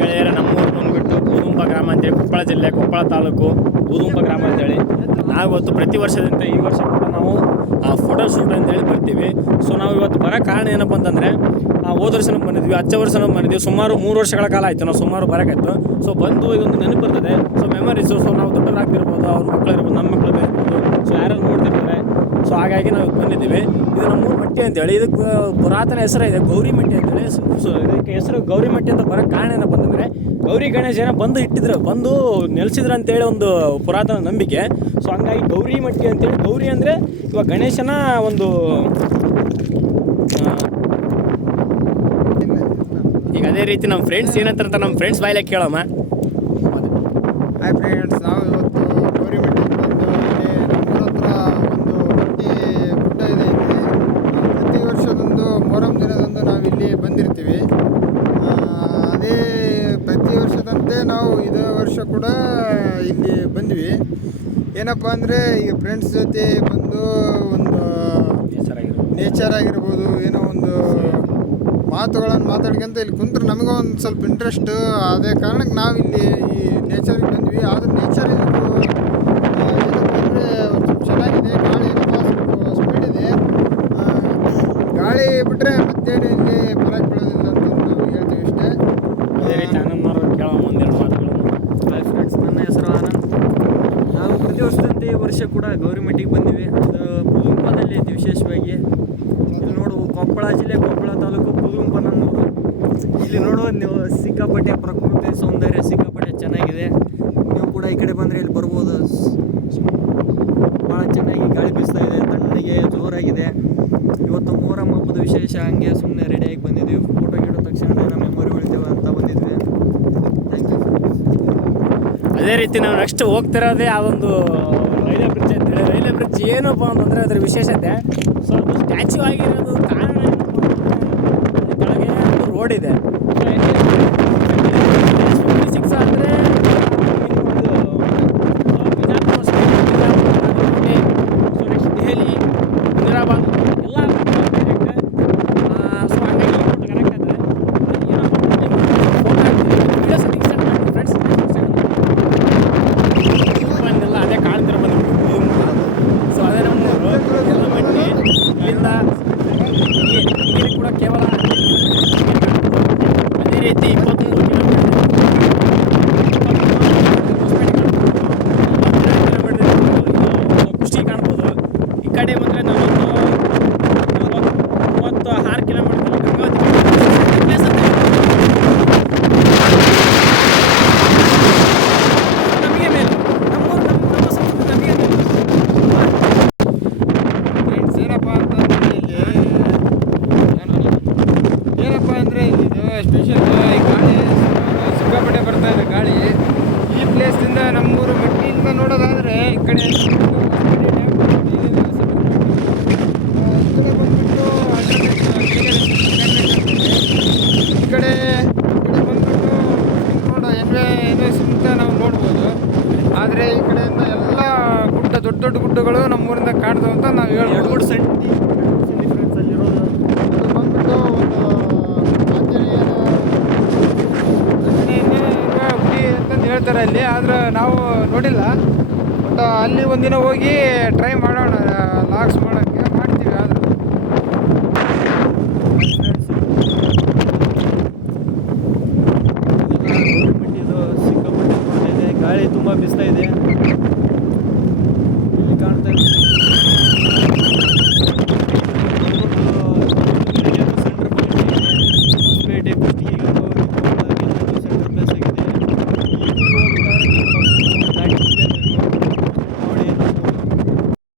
ಗೆಳೆಯರ ನಮ್ಮೂರು ಬಂದುಬಿಟ್ಟು ಬೂದುಂಪ ಗ್ರಾಮ ಅಂತೇಳಿ ಕೊಪ್ಪಳ ಜಿಲ್ಲೆ ಕೊಪ್ಪಳ ತಾಲೂಕು ಬೂದುಂಪ ಗ್ರಾಮ ಅಂತೇಳಿ ನಾವು ಇವತ್ತು ಪ್ರತಿ ವರ್ಷದಂತೆ ಈ ವರ್ಷ ಕೂಡ ನಾವು ಫೋಟೋ ಶೂಟ್ ಅಂತೇಳಿ ಬರ್ತೀವಿ. ಸೊ ನಾವು ಇವತ್ತು ಬರೋ ಕಾರಣ ಏನಪ್ಪ ಅಂತಂದರೆ ಹೋದ ವರ್ಷನೂ ಬಂದಿದ್ವಿ, ಹಚ್ಚ ವರ್ಷನೂ ಬಂದಿದ್ವಿ. ಸುಮಾರು 3 ವರ್ಷಗಳ ಕಾಲ ಆಯಿತು ನಾವು ಸುಮಾರು ಬರೋಕ್ಕಾಯ್ತು. ಸೊ ಬಂದು ಇದೊಂದು ನೆನಪು ಬರ್ತದೆ. So memories. ಸೊ ನಾವು ದೊಡ್ಡರಾಗ್ತಿರ್ಬೋದು, ಅವ್ರ ಮಕ್ಕಳು ಇರ್ಬೋದು, ನಮ್ಮ ಮಕ್ಕಳು ಇರ್ಬೋದು. ಸೊ ಯಾರು ನೋಡ್ತಿರ್ತಾರೆ. ಸೊ ಹಾಗಾಗಿ ನಾವು ಬಂದಿದ್ದೀವಿ. ಇದು ನಮ್ಮೂರು ಮಟ್ಟಿ ಅಂತೇಳಿ, ಇದಕ್ಕೆ ಪುರಾತನ ಹೆಸರಿದೆ ಗೌರಿಮಟ್ಟಿ ಅಂತೇಳಿ. ಸೊ ಇದಕ್ಕೆ ಹೆಸರು ಗೌರಿಮಟ್ಟಿ ಅಂತ ಬರೋಕ್ಕೆ ಕಾರಣ ಏನಪ್ಪ ಅಂತಂದರೆ ಗೌರಿ ಗಣೇಶ ಏನೋ ಬಂದು ಇಟ್ಟಿದ್ರು, ಬಂದು ನೆಲೆಸಿದ್ರು ಅಂತೇಳಿ ಒಂದು ಪುರಾತನ ನಂಬಿಕೆ. ಸೊ ಹಂಗಾಗಿ ಗೌರಿಮಟ್ಟಿ ಅಂತೇಳಿ, ಗೌರಿ ಅಂದರೆ ಇವಾಗ ಗಣೇಶನ ಒಂದು ಈಗ ಅದೇ ರೀತಿ ನಮ್ಮ ಫ್ರೆಂಡ್ಸ್ ಏನಂತಾರಂತ ನಮ್ಮ ಫ್ರೆಂಡ್ಸ್ ಬಾಯಿಲೆ ಕೇಳಮ್ಮ. ಹಾಯ್ ಫ್ರೆಂಡ್ಸ್, ನಾವು ಇವತ್ತು ಗೌರಿಮಟ್ಟಿ ಬಂದು ನಮ್ಮೂರ ಹತ್ರ ಒಂದು ಮಟ್ಟಿ ಗುಡ್ಡ ಇದೆ ಇಲ್ಲಿ. ಪ್ರತಿ ವರ್ಷದಂದು ಮೊಹರಂ ದಿನದಂದು ನಾವಿಲ್ಲಿ ಬಂದಿರ್ತೀವಿ. ಅದೇ ಪ್ರತಿ ವರ್ಷದಂತೆ ನಾವು ಇದೇ ವರ್ಷ ಕೂಡ ಇಲ್ಲಿ ಬಂದ್ವಿ. ಏನಪ್ಪ ಅಂದರೆ ಈಗ ಫ್ರೆಂಡ್ಸ್ ಜೊತೆ ಬಂದು ಒಂದು ನೇಚರ್ ಆಗಿರ್ಬೋದು, ಏನೋ ಒಂದು ಮಾತುಗಳನ್ನು ಮಾತಾಡ್ಕೊಂತ ಇಲ್ಲಿ ಕುಂತ್ರೆ ನಮಗೂ ಒಂದು ಸ್ವಲ್ಪ ಇಂಟ್ರೆಸ್ಟ್. ಅದೇ ಕಾರಣಕ್ಕೆ ನಾವಿಲ್ಲಿ ಈ ನೇಚರಿಗೆ ಬಂದ್ವಿ. ಆದ್ರೆ ನೇಚರ್ ಏನಪ್ಪ ಅಂದರೆ ಸ್ವಲ್ಪ ಚೆನ್ನಾಗಿದೆ, ಗಾಳಿ ಸ್ವಲ್ಪ ಸ್ಪೀಡ್ ಇದೆ. ಗಾಳಿ ಬಿಟ್ಟರೆ ಮತ್ತೇನು ಇಲ್ಲಿ ಬರೋಕ್ಕೆ ಬೀಳೋದಿಲ್ಲ ಅಂತ ನಾವು ಹೇಳ್ತೀವಿ ಇಷ್ಟೇ. ಅದೇ ರೀತಿ ಆನಂದ್ ಕೇಳೋಣ ಒಂದೆರಡು ಮಾತುಗಳು. ಹಾಯ್ ಫ್ರೆಂಡ್ಸ್, ನನ್ನ ಹೆಸರು ಆನಂದ್. ನಾವು ಪ್ರತಿ ವರ್ಷದಂತೆ ಈ ವರ್ಷ ಕೂಡ ಗೌರಿಮಟ್ಟಿಗೆ ಬಂದಿವಿ. ಅದು ಬೂದುಂಪದಲ್ಲಿ ಐತಿ ವಿಶೇಷವಾಗಿ. ಇಲ್ಲಿ ನೋಡು, ಕೊಪ್ಪಳ ಜಿಲ್ಲೆ ಕೊಪ್ಪಳ ತಾಲೂಕು ಬೂದುಂಪ ನಮ್ಮೂರು. ಇಲ್ಲಿ ನೋಡುವ ನೀವು ಸಿಕ್ಕಾಪಟ್ಟೆ ಪ್ರಕೃತಿ ಸೌಂದರ್ಯ ಸಿಕ್ಕಾಪಟ್ಟೆ ಚೆನ್ನಾಗಿದೆ. ನೀವು ಕೂಡ ಈ ಕಡೆ ಬಂದರೆ ಇಲ್ಲಿ ಬರ್ಬೋದು. ಭಾಳ ಚೆನ್ನಾಗಿ ಗಾಳಿ ಬೀಸ್ತಾ ಇದೆ, ತಣ್ಣಗೆ ಜೋರಾಗಿದೆ. ಇವತ್ತು ಮೊಹರಂ ಹಬ್ಬದ ವಿಶೇಷ, ಹಂಗೆ ಸುಮ್ಮನೆ ರೆಡಿಯಾಗಿ ಬಂದಿದ್ದೀವಿ. ಫೋಟೋ ಗಿಡೋ ತಕ್ಷಣ ನಮ್ಮ ಮೆಮೊರಿ ಉಳಿತೇವೆ ಅಂತ ಬಂದಿದ್ವಿ. Thank you. ಅದೇ ರೀತಿ ನಾವು ನೆಕ್ಸ್ಟ್ ಹೋಗ್ತಿರೋದೇ ಆ ಒಂದು ರೈಲ್ವೆ ಬ್ರಿಡ್ಜ್ ಅಂತೇಳಿ. ರೈಲ್ವೆ ಬ್ರಿಡ್ಜ್ ಏನಪ್ಪ ಅಂತಂದರೆ ಅದರ ವಿಶೇಷತೆ, ಸೊ ಅದು ಸ್ಟ್ಯಾಚ್ಯೂ ಆಗಿರೋದು ಕಾರಣ ಕೆಳಗೆ ಒಂದು ರೋಡ್ ಇದೆ. ಸಿಕ್ಸ್ ಅಂದರೆ ಸೊ ನೆಕ್ಸ್ಟ್ ದೆಹಲಿ, ಹೈದರಾಬಾದ್ ಎಲ್ಲ ಸೊ ಹಾಗಾಗಿ ಕನೆಕ್ಟ್ ಆಗ್ತದೆ. ಫ್ರೆಂಡ್ಸ್ ಎಲ್ಲ ಅದೇ ಕಾಣ್ತಿರೋ ಬಂದು. ಸೊ ಅದೇ ನಮ್ಮೂರು ಎಲ್ಲ ಮಟ್ಟಿ. ಇಲ್ಲಿಂದ ನೀರು ಕೂಡ ಕೇವಲ ಅದೇ ರೀತಿ 23 ಖುಷಿ ಕಾಣ್ಬೋದು. ಈ ಕಡೆ ಬಂದರೆ 36 ಕಿಲೋಮೀಟರ್ ಗಂಗಾವತಿ ಪ್ಲೇಸ್ ಅಂತ ನಮಗೆ ಮೇಲೆ ನಮ್ಮ ಸಂಸ್ಕೃತಿ ನಮಗೆ ಮೇಲೆ. ಫ್ರೆಂಡ್ಸ್, ಏನಪ್ಪ ಅಂತಂದರೆ ಇದು ಸ್ಪೆಷಲ್ ಈ ಗಾಳಿ ಸಿಕ್ಕಾಪಟ್ಟೆ ಬರ್ತಾ ಇದೆ ಗಾಳಿ. ಈ ಪ್ಲೇಸಿಂದ ನಮ್ಮೂರು ಮಟ್ಟಿಯಿಂದ ನೋಡೋದಾದರೆ ಈ ಕಡೆ ಬಂದ್ಬಿಟ್ಟು ಈ ಕಡೆ ಬಂದ್ಬಿಟ್ಟು ನೋಡೋ ಎನ್ವೇಸ್ ಅಂತ ನಾವು ನೋಡ್ಬೋದು. ಆದರೆ ಈ ಕಡೆಯಿಂದ ಎಲ್ಲ ಗುಡ್ಡ, ದೊಡ್ಡ ದೊಡ್ಡ ಗುಡ್ಡಗಳು ನಮ್ಮೂರಿಂದ ಕಾಣ್ತಾವೆ ಅಂತ ನಾವು ಹೇಳ್ಬೋದು. 2 ಸೆಂಟಿ ಡಿಫ್ರೆನ್ಸ್ ಅಲ್ಲಿರೋದು. ಅದು ಬಂದ್ಬಿಟ್ಟು ಒಂದು ಆಂಜನೇಯ ಗುಡಿ ಅಂತಂದು ಹೇಳ್ತಾರೆ ಅಲ್ಲಿ. ಆದ್ರೆ ನಾವು ನೋಡಿಲ್ಲ. ಬಟ್ ಅಲ್ಲಿ ಒಂದಿನ ಹೋಗಿ ಟ್ರೈ ಮಾಡೋಣ, ಲಾಗ್ಸ್ ಮಾಡೋಕ್ಕೆ ಮಾಡ್ತೀವಿ. ಆದ್ರೆ ಗೌರಿಮಟ್ಟಿದು ಸಿಕ್ಕಾಪಟ್ಟೆ ಇದೆ, ಗಾಳಿ ತುಂಬ ಬೀಸ್ತಾ ಇದೆ. ಇಲ್ಲಿ ಕಾಣ್ತಾ ಇದೆ.